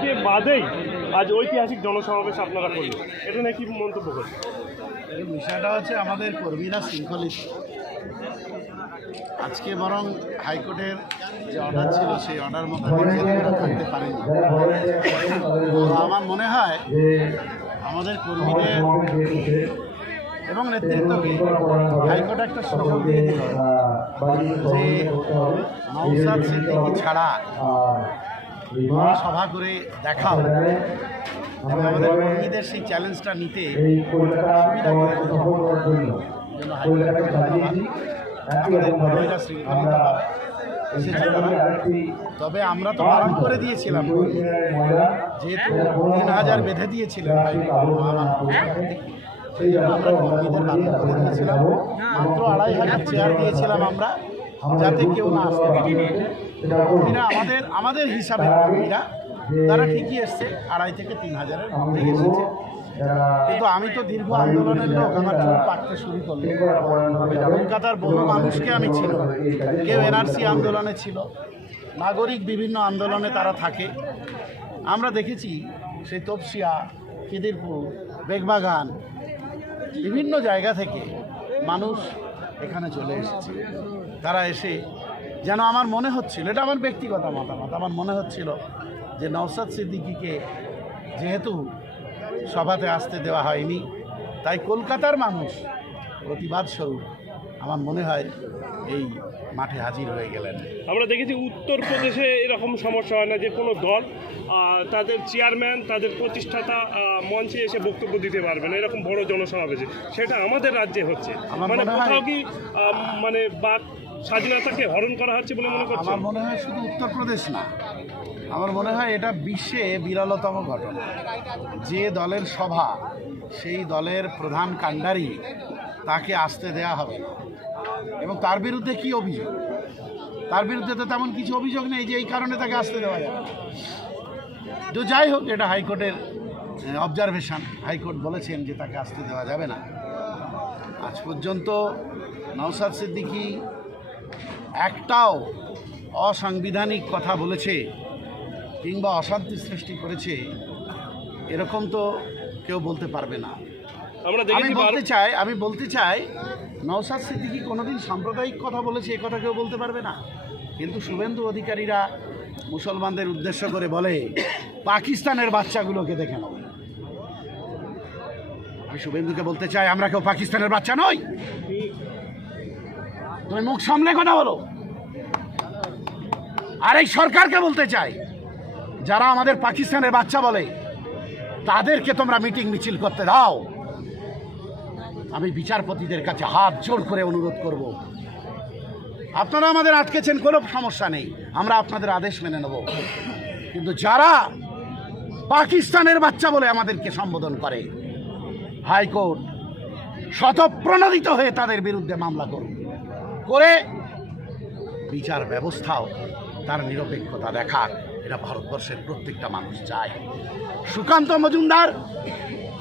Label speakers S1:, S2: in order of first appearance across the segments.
S1: সিদ্দিকে বাদেই আজ ঐতিহাসিক জনসমাবেশ আপনারা করলেন, এটা নিয়ে কি মন্তব্য করছেন?
S2: বিষয়টা হচ্ছে আমাদের কর্মীরা শৃঙ্খলিত। আজকে বরং হাইকোর্টের যে অর্ডার ছিল, সেই অর্ডার মতো থাকতে পারেনি। আমার মনে হয় আমাদের কর্মীদের এবং নেতৃত্বকে হাইকোর্ট একটা সুযোগ দিয়ে দিল যে নৌসাদ ছাড়া সভা করে দেখাও। এবং আমাদের কর্মীদের সেই চ্যালেঞ্জটা নিতে সুবিধা করে জন্য হাইকোর্টকে ধন্যবাদ। আমাদের কর্মীরা শৃঙ্খলিতভাবে এসেছে তারা। তবে আমরা তো আরাম করে দিয়েছিলাম। যেহেতু তিন হাজার বেঁধে দিয়েছিলাম হাইকোর্ট মহামান্য আমরা কর্মীদের বারণ করে দিয়েছিলাম। মাত্র আড়াই হাজার চেয়ার দিয়েছিলাম আমরা। যাতে কেউ না আসতে পারে। কর্মীরা আমাদের আমাদের হিসাবে কর্মীরা তারা ঠিকই এসছে আড়াই থেকে তিন হাজারের মধ্যে এসেছে। কিন্তু আমি তো দীর্ঘ আন্দোলনের লোক আমার চুল পাকতে শুরু করল। কলকাতার বহু মানুষকে আমি ছিল কেউ এনআরসি আন্দোলনে ছিল। নাগরিক বিভিন্ন আন্দোলনে তারা থাকে। আমরা দেখেছি সেই তপসিয়া খিদিরপুর বেগবাগান বিভিন্ন জায়গা থেকে মানুষ এখানে চলে এসেছি। তারা এসে যেন আমার মনে হচ্ছিল, এটা আমার ব্যক্তিগত মতামত, আমার মনে হচ্ছিল যে নওসাদ সিদ্দিকিকে যেহেতু সভাতে আসতে দেওয়া হয়নি, তাই কলকাতার মানুষ প্রতিবাদ স্বরূপ আমার মনে হয় এই মাঠে হাজির হয়ে গেলেন।
S1: আমরা দেখেছি উত্তরপ্রদেশে এরকম সমস্যা হয় না যে কোনো দল তাদের চেয়ারম্যান তাদের প্রতিষ্ঠাতা মঞ্চে এসে বক্তব্য দিতে পারবে না। এরকম বড় জনসমাবেশে। সেটা আমাদের রাজ্যে হচ্ছে। মানে কোথাও কি মানে বাক স্বাধীনতাকে হরণ করা হচ্ছে বলে মনে করছেন?
S2: আমার মনে হয় শুধু উত্তরপ্রদেশ না। আমার মনে হয় এটা বিশ্বে বিরলতম ঘটনা। যে দলের সভা সেই দলের প্রধান কাণ্ডারি তাকে আসতে দেয়া হবে না। এবং তার বিরুদ্ধে কি অভিযোগ? তার বিরুদ্ধে তো তেমন কিছু অভিযোগ নেই যে এই কারণে তাকে আসতে দেওয়া যাবে তো যাই হোক এটা হাইকোর্টের অবজারভেশন হাইকোর্ট বলেছেন যে তাকে আসতে দেওয়া যাবে না। আজ পর্যন্ত নওসাদ সিদ্দিকী একটাও অসাংবিধানিক কথা বলেছে কিংবা অশান্তি সৃষ্টি করেছে এরকম তো কেউ বলতে পারবে না। আমি বলতে চাই আমি বলতে চাই নওসাদ সিদ্দিকি কোনোদিন সাম্প্রদায়িক কথা বলেছে, এ কথা কেউ বলতে পারবে না। কিন্তু শুভেন্দু অধিকারীরা মুসলমানদের উদ্দেশ্য করে বলে, পাকিস্তানের বাচ্চাগুলোকে দেখে নাও। আমি শুভেন্দুকে বলতে চাই, আমরা কেউ পাকিস্তানের বাচ্চা নই। তুমি মুখ সামলে কথা বলো। আর এই সরকারকে বলতে চাই, যারা আমাদের পাকিস্তানের বাচ্চা বলে, তাদেরকে তোমরা মিটিং মিছিল করতে দাও। আমি বিচারপতিদের কাছে হাত জোর করে অনুরোধ করব। আপনারা আমাদের আটকেছেন, কোনো সমস্যা নেই। আমরা আপনাদের আদেশ মেনে নেব। কিন্তু যারা পাকিস্তানের বাচ্চা বলে আমাদেরকে সম্বোধন করে, হাইকোর্ট শতপ্রণোদিত হয়ে তাদের বিরুদ্ধে মামলা করুন। করে বিচার ব্যবস্থাও তার নিরপেক্ষতা দেখাক। এটা ভারতবর্ষের প্রত্যেকটা মানুষ চায়। সুকান্ত মজুমদার,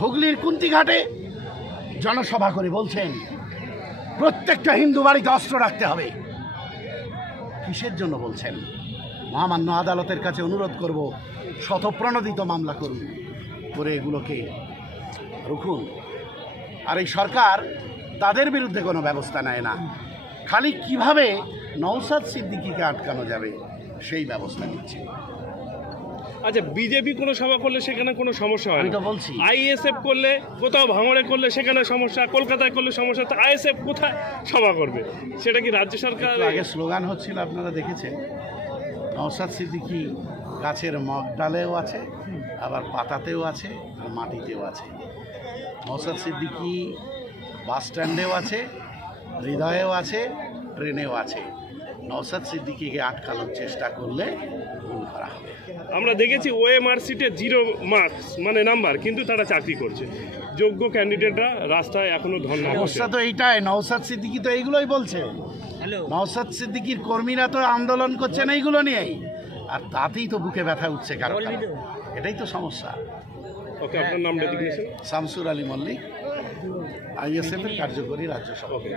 S2: হুগলির কুন্তিঘাটে জনসভা করে বলছেন, প্রত্যেকটা হিন্দু বাড়িতে অস্ত্র রাখতে হবে। কিসের জন্য বলছেন? মহামান্য আদালতের কাছে অনুরোধ করব শতপ্রণোদিত মামলা করুন। করে এগুলোকে রুখুন। আর এই সরকার তাদের বিরুদ্ধে কোনো ব্যবস্থা নেয় না। খালি কীভাবে নৌসাদ সিদ্দিকিকে আটকানো যাবে, সেই ব্যবস্থা নিচ্ছে।
S1: আচ্ছা বিজেপি কোনো সভা করলে সেখানে কোনো সমস্যা হয়
S2: আমি তো বলছি।
S1: আইএসএফ করলে কোথাও ভাঙড়ে করলে সেখানে সমস্যা কলকাতায় করলে সমস্যা তো আইএসএফ কোথায় সভা করবে? সেটা কি রাজ্য সরকার
S2: আগে স্লোগান হচ্ছিল আপনারা দেখেছেন? নওসাদ সিদ্দিকি গাছের মগ ডালেও আছে আবার পাতাতেও আছে আর মাটিতেও আছে। নওসাদ সিদ্দিকি বাস স্ট্যান্ডেও আছে হৃদয়েও আছে ট্রেনেও আছে। নওসাদ সিদ্দিকিকে আটকানোর চেষ্টা করলে ভুল করা হবে।
S1: আমরা দেখেছি ওএমআর সিটে জিরো মার্কস মানে নাম্বার কিন্তু তারা চাকরি করছে। যোগ্য ক্যান্ডিডেটরা রাস্তায় এখনও ধর্ণা
S2: সমস্যা তো এইটাই নওসাদ সিদ্দিকি তো এইগুলোই বলছে। নওসাদ সিদ্দিকির কর্মীরা তো আন্দোলন করছেন এইগুলো নিয়েই। আর তাতেই তো বুকে ব্যথা উঠছে কারও কারও। এটাই তো সমস্যা।
S1: ওকে আপনার নাম ডেজিগনেশন
S2: শামসুর আলী মল্লিক আইএসএফ এর কার্যকরী রাজ্য সভাপতি